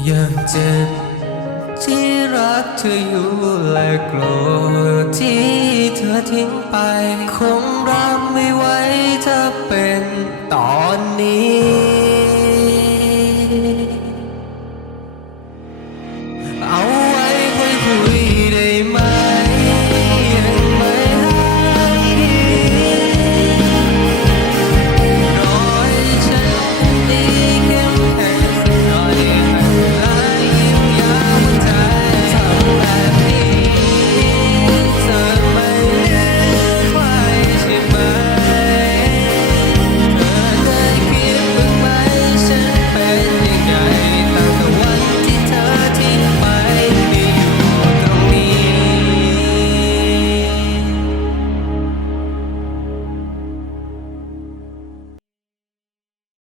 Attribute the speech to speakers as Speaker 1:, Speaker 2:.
Speaker 1: อย่างเจ็บที่รักเธออยู่และโกรธที่เธอทิ้งไป คงรับไม่ไหวถ้าเป็นตอนนี้